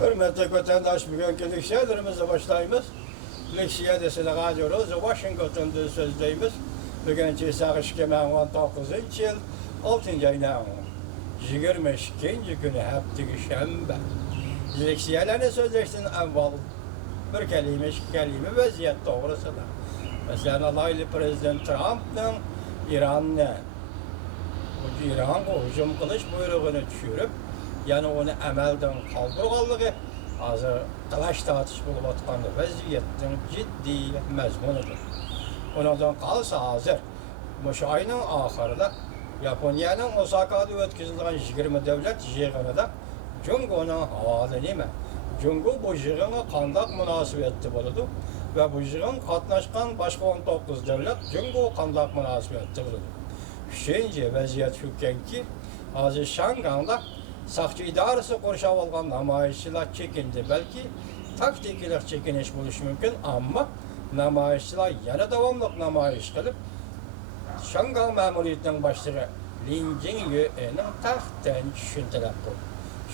Hürmetli vatandaş, bugünkü leksiyalarımızı başlayımız. Leksiya desene radyouz, Washington'da sözdeyimiz. Bugünkü sağışkeme 19. yıl 6. ayın 22. günü hafta şembe. Leksiyalarını sözleştin evvel bir kelime, iki kelime vaziyet doğrusu da. Mesela alaylı Prezident Trump'ın İran'la İran'a hücum kılış buyruğunu düşürüp, yani onu əməldən qaldırğanlığı hazır talaş tartış bulup atqanlı vəziyyətin ciddi məzmunudur. Ondan qalsa hazır, bu ayının axırında Yaponiyanın Osaka'da ötküzülən 20 dövlət yığınında Cungo'nun havalı nime? Cungo bu yığına qandaq münasibətli buludu və bu yığın qatnaşqan başqa 19 dövlət Cungo qandaq münasibətli buludu. Üçüncü vəziyyət şükken ki, hazır Şangang'da Sakçı idaresi korşav algan namayişçiler çekindi. Belki taktikiler çekiniş buluş mümkün ama namayişçiler yana devamlık namayış kılıp Şangal memuriyetinin başlığı Lin Jingye'nin tahttan düşündüler bu.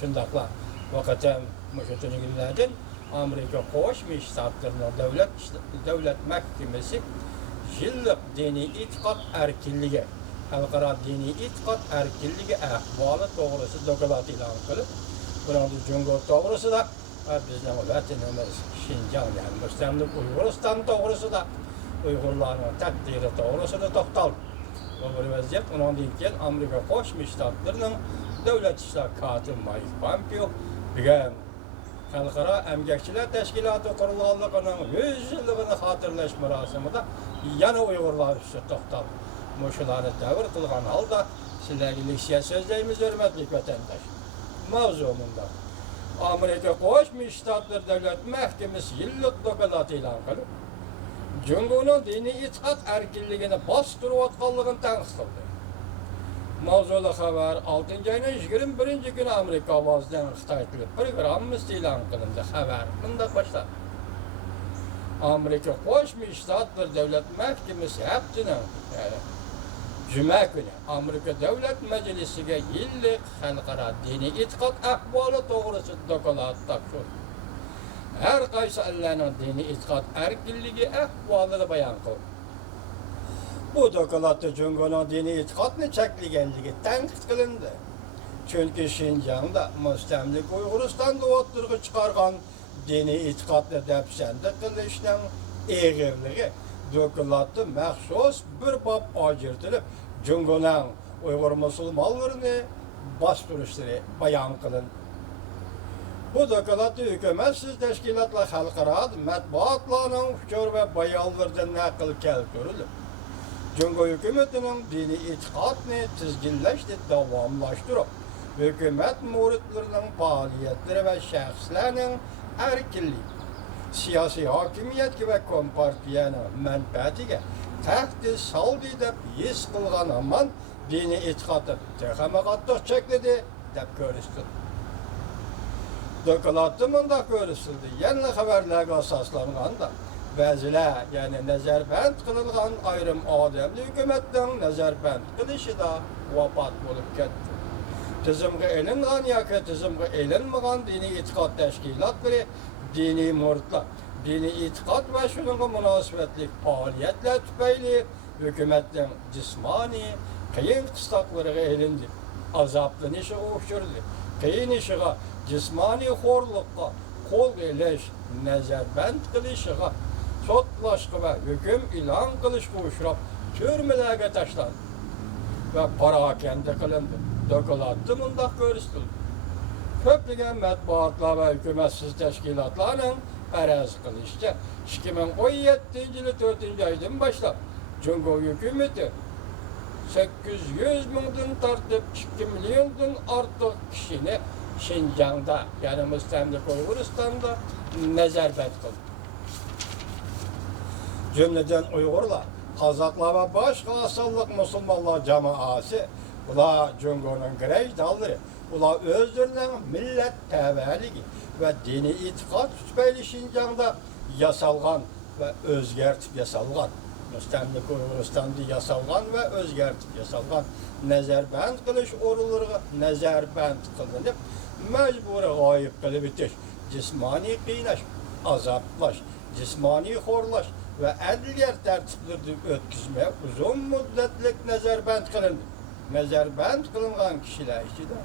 Şundakla vakıten müşütünü günlerden Amerika Koğuşmuş Ştatlarının devlet mahkemesi yıllık dini itikat erkinliği Halkara dini itikat erkinliği ahvalı doğrusu dokulat ilan kılıp buranın Cungo doğrusu da bizim vatanımız Şincan yani müstemlik Uyguristan doğrusu da Uygurların takdiri doğrusu da toktal. Bu bir vaziyet onun deyken Amerika Koğuşmuş Ştatlarının devlet işler katı Mike Pompeo bugün Halkara Emgekçiler Teşkilatı kurulğanlığının 100 yıllığını hatırlaş merasiminde yana Uygurlar üstü toktal. Muşuları devir kılgan halda sizlerle leksiya sözlerimiz hürmetli vatandaş. Mavzumunda Amerika Koğuşmuş Ştatlar Devlet Mahkemesi yıllık dokulat ilan kılıp Cungo'nun dini itikat erkinliğini bastırıp atkanlığını tanık kıldı. Mavzulu haber 6. ayının 21. günü Amerika avazdan Xitay kılıp programımız ilan kılındı. Haber bunda başlar. Amerika Koğuşmuş Ştatlar Devlet Mahkemesi hepsinin Cuma günü Amerika Devlet Meclisi'ne yıllık halkara dini itikat ahvalı doğrusu dokulat takşır. Her kaysa Allah'ın dini itikat erkinliği ahvalını bayan kılır. Bu dokulatı Cungo'nun dini itikatını çekligenliği tenkit kılındı. Çünkü Şincan'da müstemlik Uyguristan'da oturgu çıkargan dini itikatlı depsende kılıştan eğirliği dokulatı məxsus bir bab acırtılıp Cungo'nun Uygur musulmanlarını bastırışları bayan kılın. Bu dokulatı hükümetsiz teşkilatla halkara matbuatlarının fikir ve bayanlardan nakıl keltürülüp Cungo hükümetinin dini itikadını tizginleşti devamlaştırıp hükümet muritlerinin faaliyetleri ve şahslarının erkinliği siyasi hakimiyet ve kompartiyanın menfaatiga tahti saldi deb his qilgan aman dini itiqatı texamaqattiq chekledi deb ko'rishdi. Dokulatda munda ko'rishildi. Yangi xabarlarga asoslanganda ba'zilar ya'ni nazarband qilingan ayrim odamni hukumatning nazarband qilishida vafot bo'lib ketdi. Tizimga ilingan yoki tizimga ilinmagan diniy itiqod tashkilotlari dini muritlar, dini itiqad ve şununla münasibetlik faaliyetler tüpeyli hükümetten cismani kıyın kıstaklarına elindi. Azaplı nişe uçurdu. Kıyın işe cismani horlukla kol eleş nezarband kılışıga sotlaşkı ve hüküm ilan kılışkı uçurap türmelerge taşlandı. Ve parakende kılındı. Dokulatı mındak görüstüldü. Köplügen matbuatlar ve hükümetsiz teşkilatlarının araz kılışça 2017 yılı 4. aydan başlap Cungo hükümeti 800 mindən tartıp 2 milyondan artık kişini Şincan'da yani müstemlik Uyguristan'da nezarband kıldı. Cümleden Uygurlar, Kazaklar ve başka asallık Müslümanlar cemaası ular Cungo'nun grey dalları ular özlerinin millet təbəliği ve dini itiqad tüpeyli Şincan'da yasalgan ve özgertip yasalgan. Müstemlik Uyguristan'da yasalgan ve özgertip yasalgan nezarband kılış oruları nezarband kılınıp mecburi gayip kılıp itiş. cismani qiynash, azaplash, cismani xorlash ve adliyer tertipleri ötküzmeye uzun müddetlik nezarband kılındı. Nezarband kılınan kişiler içinde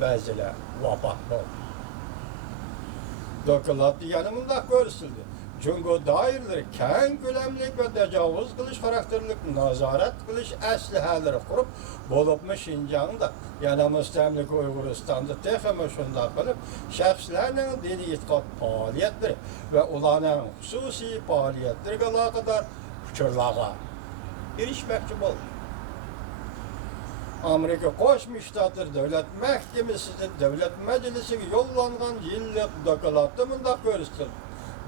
bazılar vafat oldu. Dokulatlı yanımında görüldü. Çünkü dairleri keng gölemlik ve tecavüz kılış karakterlik nazaret kılış eslihaları kurup bolupmu Şinjan'da yani müstemlik Uyguristan'da tehme şunda kılıp şahslarının dini itikat faaliyetleri ve ulanın hususi faaliyetleri alakadar uçurlağa erişmekçi oldu. Amerika Koşmuş Ştatları Devlet Mahkemesi'nin Devlet Meclisi'ne yollanan yıllık dokulatımında görüldü.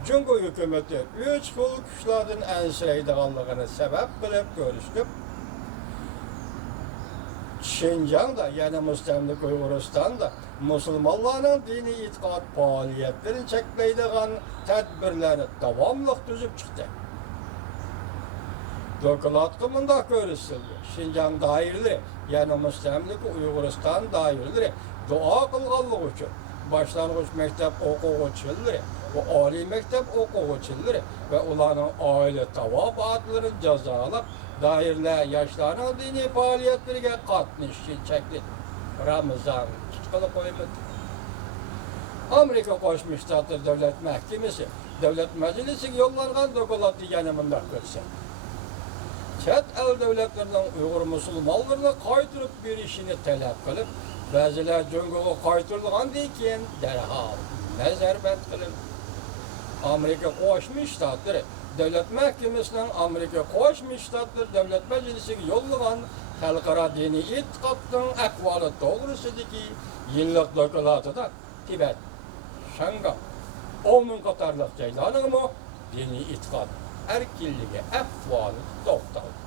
Çünkü hükümeti üç kul güçlerden ensireydiğanlığını sebep kılıp görüştüm. Şinjan'da yani müstemlik Uyguristan'da Müslümanların dini itikat faaliyetlerini çekleydiğin tedbirlerini devamlık düzüp çıktı. Dokulatımında görüştü. Şinjan dairleri yani müstemlik Uyguristan dairleri dua kılganlık için başlangıç mektep okuyucuları ve âli mektep okuyucuları ve ulanın aile tavap adlarını cezalap dairler yaşlarının dini faaliyetlerine katmışı çekti. Ramazan tutkulu koymadı. Amerika Koşmuş Ştatları Devlet Mahkemesi Devlet Meclisi'ne yollanan dokulatı yanımında görse. Çet el devletlerinin Uygur Müslümanlarına kaydırıp bir işini talep kılıp bazılar cöngülü kaydırılgan deyken derhal nezarband kılın. Amerika Koşmuş Ştatları Devlet Mahkemesi'nin Amerika Koşmuş Ştatları Devlet Meclisi'ne yollanan halkara dini itikadının ahvalı doğrusudaki yıllık dokulatıda Tibet, Şangay, onun katarlık ceylanı mı dini itikad erkilliğe ahvalı toxtaldı.